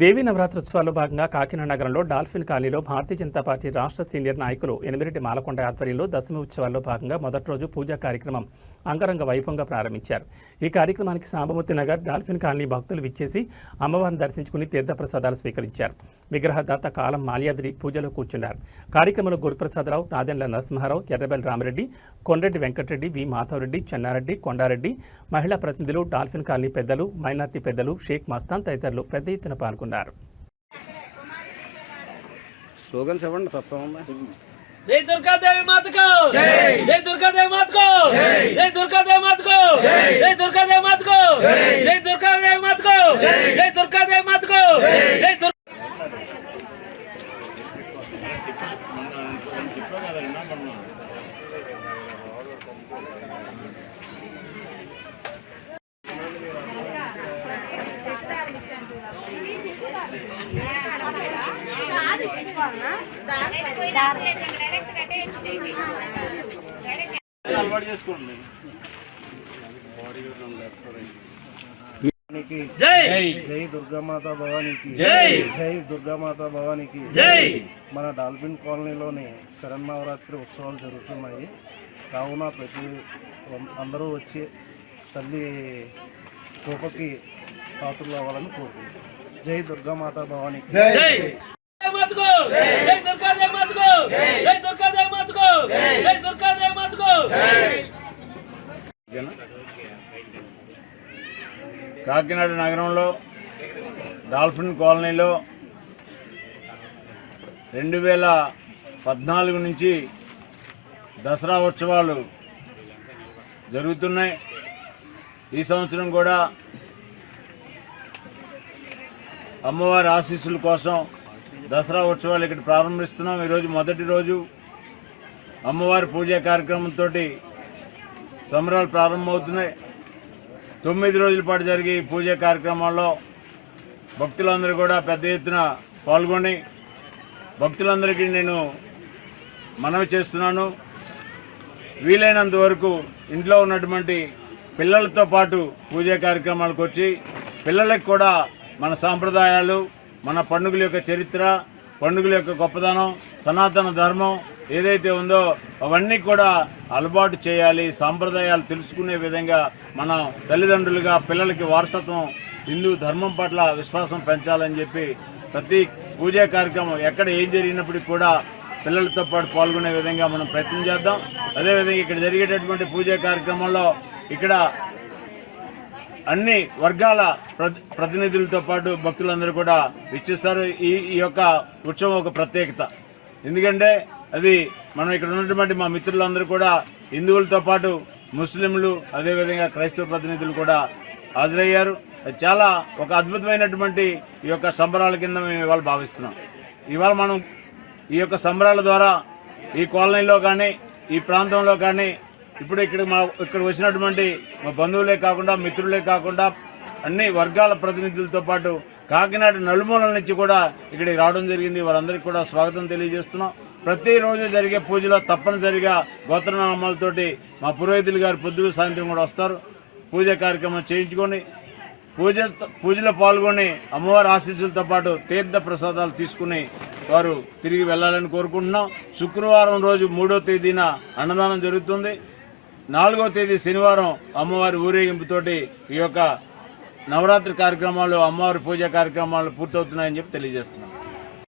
దేవీ నవరాత్రోత్సవాల్లో భాగంగా కాకినాడ నగరంలో డాల్ఫిన్ కాలనీలో భారతీయ జనతా పార్టీ రాష్ట్ర సీనియర్ నాయకులు ఎనిమిరెడ్డి మాలకొండ ఆధ్వర్యంలో దశమి ఉత్సవాల్లో భాగంగా మొదటి రోజు పూజా కార్యక్రమం అంగరంగ వైభవంగా ప్రారంభించారు. ఈ కార్యక్రమానికి సాంబమూర్తి నగర్ డాల్ఫిన్ కాలనీ భక్తులు విచ్చేసి అమ్మవారిని దర్శించుకుని తీర్థప్రసాదాలు స్వీకరించారు. విగ్రహదాత కాలం మాల్యాద్రి పూజలో కూర్చున్నారు. కార్యక్రమంలో గురుప్రసాదరావు, నాదెండ్ల నరసింహారావు, ఎర్రబెల్లి రామిరెడ్డి, కొండ్రెడ్డి వెంకటరెడ్డి, వి మాధవరెడ్డి, చెన్నారెడ్డి, కొండారెడ్డి, మహిళా ప్రతినిధులు, డాల్ఫిన్ కాలనీ పెద్దలు, మైనార్టీ పెద్దలు, షేక్ మస్తాన్ తదితరులు పెద్ద ఎత్తున పాల్గొన్నారు. స్లోగన్స్ ఇవ్వండి. జై దుర్గాదేవి మాతకు జై, జై దుర్గాదేవి మాతకు జై, జై దుర్గాదేవి మాతకు జై, జై దుర్గాదేవి మాతకు జై, జై దుర్గాదేవి మాతకు జై, జై దుర్గాదేవి మాతకు జై, జై జై దుర్గామాత భవానికి జై, జై దుర్గామాత భవానికి జై. మన డాల్ఫిన్ కాలనీలోని శరన్నవరాత్రి ఉత్సవాలు జరుగుతున్నాయి. కావున ప్రతి అందరూ వచ్చి తల్లి కృపకి పాత్రలు అవ్వాలని కోరుకుంటున్నాం. జై దుర్గామాత భవానికి జై. కాకినాడ నగరంలో డాల్ఫిన్ కాలనీలో 2014 నుంచి దసరా ఉత్సవాలు జరుగుతున్నాయి. ఈ సంవత్సరం కూడా అమ్మవారి ఆశీస్సుల కోసం దసరా ఉత్సవాలు ఇక్కడ ప్రారంభిస్తున్నాం. ఈరోజు మొదటి రోజు అమ్మవారి పూజా కార్యక్రమంతో సంబరాలు ప్రారంభమవుతున్నాయి. 9 రోజుల పాటు జరిగే ఈ పూజా కార్యక్రమాల్లో భక్తులందరూ కూడా పెద్ద ఎత్తున పాల్గొని భక్తులందరికీ నేను మనవి చేస్తున్నాను. వీలైనంత వరకు ఇంట్లో ఉన్నటువంటి పిల్లలతో పాటు పూజా కార్యక్రమాలకు వచ్చి పిల్లలకు కూడా మన సాంప్రదాయాలు, మన పండుగల యొక్క చరిత్ర, పండుగల యొక్క గొప్పదనం, సనాతన ధర్మం ఏదైతే ఉందో అవన్నీ కూడా అలవాటు చేయాలి. సాంప్రదాయాలు తెలుసుకునే విధంగా మనం తల్లిదండ్రులుగా పిల్లలకి వారసత్వం, హిందూ ధర్మం పట్ల విశ్వాసం పెంచాలని చెప్పి ప్రతి పూజా కార్యక్రమం ఎక్కడ ఏం జరిగినప్పటికీ కూడా పిల్లలతో పాటు పాల్గొనే విధంగా మనం ప్రయత్నం చేద్దాం. అదేవిధంగా ఇక్కడ జరిగేటటువంటి పూజా కార్యక్రమంలో ఇక్కడ అన్ని వర్గాల ప్రతినిధులతో పాటు భక్తులందరూ కూడా విచ్చేస్తారు. ఈ యొక్క ఉత్సవం ఒక ప్రత్యేకత. ఎందుకంటే అది మనం ఇక్కడ ఉన్నటువంటి మా మిత్రులందరూ కూడా హిందువులతో పాటు ముస్లింలు, అదేవిధంగా క్రైస్తవ ప్రతినిధులు కూడా హాజరయ్యారు. అది చాలా ఒక అద్భుతమైనటువంటి ఈ యొక్క సంబరాల కింద మేము ఇవాళ భావిస్తున్నాం. ఇవాళ మనం ఈ యొక్క సంబరాల ద్వారా ఈ కాలనీలో కానీ ఈ ప్రాంతంలో కానీ ఇప్పుడు ఇక్కడ వచ్చినటువంటి మా బంధువులే కాకుండా మిత్రులే కాకుండా అన్ని వర్గాల ప్రతినిధులతో పాటు కాకినాడ నలుమూలల నుంచి కూడా ఇక్కడికి రావడం జరిగింది. వారందరికీ కూడా స్వాగతం తెలియజేస్తున్నాం. ప్రతిరోజు జరిగే పూజలో తప్పనిసరిగా గోత్రనామాలతోటి మా పురోహితులు గారు పొద్దులు సాయంత్రం కూడా వస్తారు. పూజా కార్యక్రమం చేయించుకొని పూజలో పాల్గొని అమ్మవారి ఆశీస్సులతో పాటు తీర్థ ప్రసాదాలు తీసుకుని వారు తిరిగి వెళ్ళాలని కోరుకుంటున్నాం. శుక్రవారం రోజు 3వ తేదీన అన్నదానం జరుగుతుంది. 4వ తేదీ శనివారం అమ్మవారి ఊరేగింపుతోటి ఈ యొక్క నవరాత్రి కార్యక్రమాలు, అమ్మవారి పూజా కార్యక్రమాలు పూర్తవుతున్నాయని చెప్పి తెలియజేస్తున్నాం.